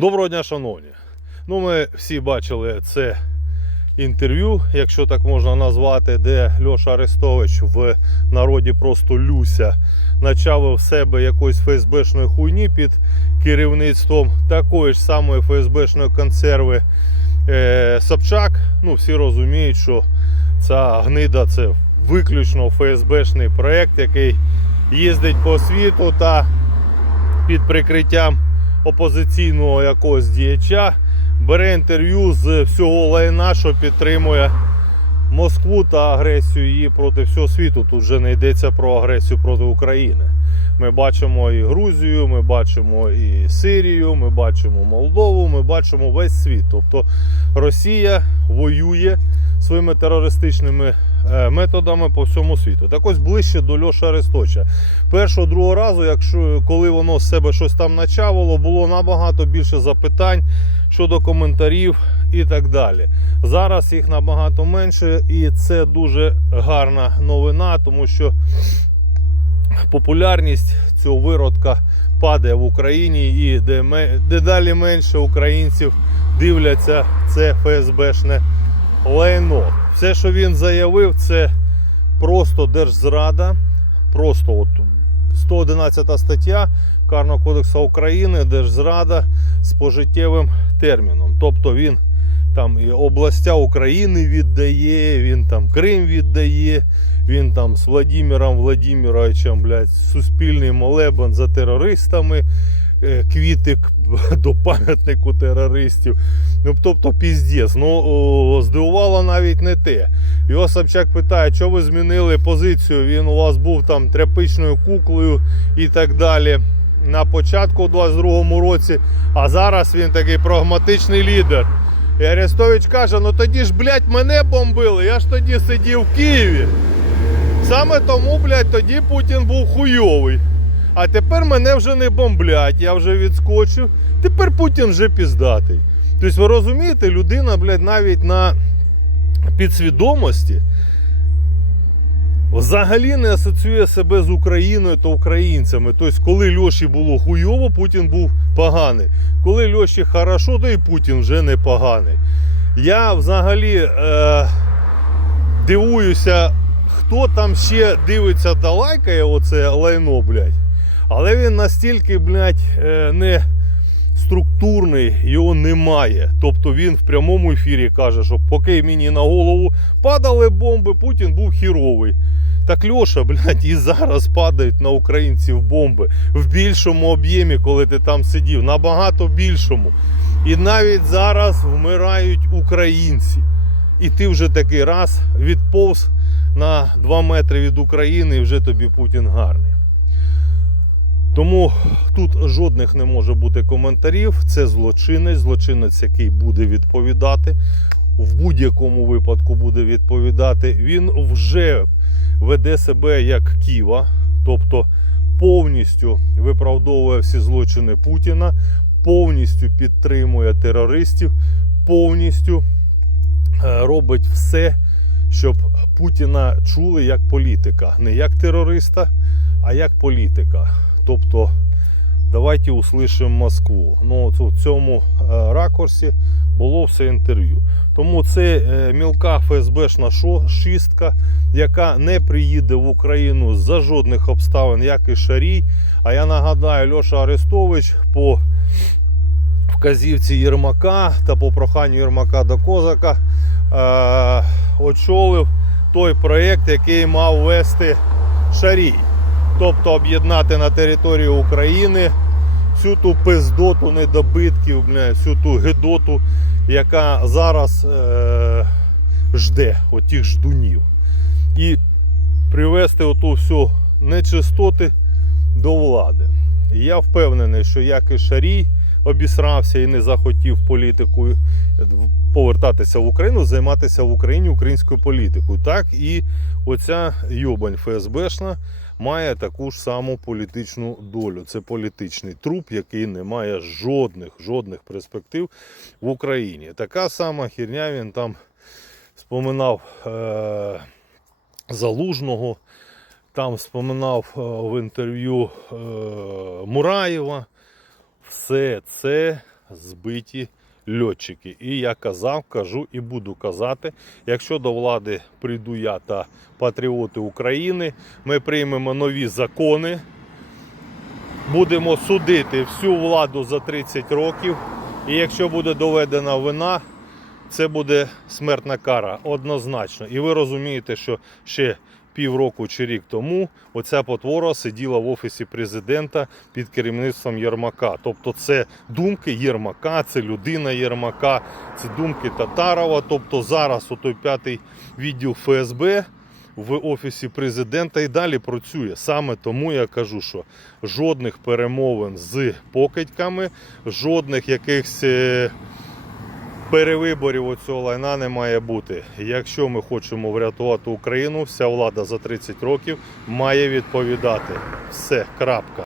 Доброго дня, шановні. Ну, ми всі бачили це інтерв'ю, якщо так можна назвати, де Льоша Арестович в народі просто Люся начавив себе якоїсь ФСБшної хуйні під керівництвом такої ж самої ФСБшної консерви е, Собчак. Ну, всі розуміють, що ця гнида це виключно ФСБшний проект, який їздить по світу та під прикриттям опозиційного якогось діяча бере інтерв'ю з всього лайна, що підтримує Москву та агресію її проти всього світу. Тут вже не йдеться про агресію проти України. Ми бачимо і Грузію, ми бачимо і Сирію, ми бачимо Молдову, ми бачимо весь світ. Тобто Росія воює своїми терористичними методами по всьому світу. Так ось ближче до Льоша Арестовича. Першого другого разу, якщо коли воно з себе щось там начавило, було набагато більше запитань щодо коментарів і так далі. Зараз їх набагато менше, і це дуже гарна новина, тому що популярність цього виродка падає в Україні і дедалі менше українців дивляться це ФСБшне лайно. Все, що він заявив, це просто держзрада. Просто от 111 стаття Карного кодексу України держзрада з пожиттєвим терміном. Тобто він там і областя України віддає, він там Крим віддає, він там з Владимиром Владимировичем, блядь, суспільний молебен за терористами, е, квіти к- до пам'ятнику терористів. Ну, тобто піздець. Ну, здивувало навіть не те. Його Собчак питає, що ви змінили позицію? Він у вас був там тряпичною куклею і так далі. На початку у 22-му році, а зараз він такий прагматичний лідер. І Арестович каже: ну тоді ж, блядь, мене бомбили, я ж тоді сидів в Києві. Саме тому, блядь, тоді Путін був хуйовий. А тепер мене вже не бомблять, я вже відскочив. Тепер Путін вже піздатий. Тобто, ви розумієте, людина, блядь, навіть на підсвідомості взагалі не асоціює себе з Україною та українцями. Тобто, коли Льоші було хуйово, Путін був поганий. Коли Льоші хорошо, то і Путін вже не поганий. Я взагалі е, дивуюся, хто там ще дивиться та лайкає оце лайно, блядь. Але він настільки, блядь, е, не структурний, його немає. Тобто він в прямому ефірі каже, що поки мені на голову падали бомби, Путін був хіровий. Так Льоша, блядь, і зараз падають на українців бомби в більшому об'ємі, коли ти там сидів, набагато більшому. І навіть зараз вмирають українці. І ти вже такий раз відповз на 2 метри від України, і вже тобі Путін гарний. Тому тут жодних не може бути коментарів. Це злочинець, злочинець, який буде відповідати. В будь-якому випадку буде відповідати. Він вже веде себе як Ківа, тобто повністю виправдовує всі злочини Путіна, повністю підтримує терористів, повністю е, робить все, щоб Путіна чули як політика, не як терориста, а як політика. Тобто, давайте услышимо Москву. Ну, в цьому е, ракурсі було все інтерв'ю. Тому це е, мілка ФСБшна шістка, яка не приїде в Україну за жодних обставин, як і Шарій. А я нагадаю, Льоша Арестович по вказівці Єрмака та по проханню Єрмака до Козака е, очолив той проєкт, який мав вести Шарій. Тобто об'єднати на території України всю ту пиздоту недобитків, бля, всю ту гидоту, яка зараз е, жде отих ждунів. І привести оту всю нечистоти до влади. І я впевнений, що як і Шарій обісрався і не захотів політикою повертатися в Україну, займатися в Україні українською політикою. Так і оця йобань ФСБшна має таку ж саму політичну долю. Це політичний труп, який не має жодних жодних перспектив в Україні. Така сама херня він там споминав е- Залужного, там споминав е, в інтерв'ю е- Мураєва. Все це збиті льотчики. І я казав, кажу і буду казати, якщо до влади прийду я та патріоти України, ми приймемо нові закони, будемо судити всю владу за 30 років. І якщо буде доведена вина, це буде смертна кара однозначно. І ви розумієте, що ще півроку чи рік тому оця потвора сиділа в офісі президента під керівництвом Єрмака. Тобто це думки Єрмака, це людина Єрмака, це думки Татарова. Тобто зараз отой п'ятий відділ ФСБ в офісі президента і далі працює. Саме тому я кажу, що жодних перемовин з покидьками, жодних якихось. Перевиборів цього лайна не має бути. Якщо ми хочемо врятувати Україну, вся влада за 30 років має відповідати. Все, крапка.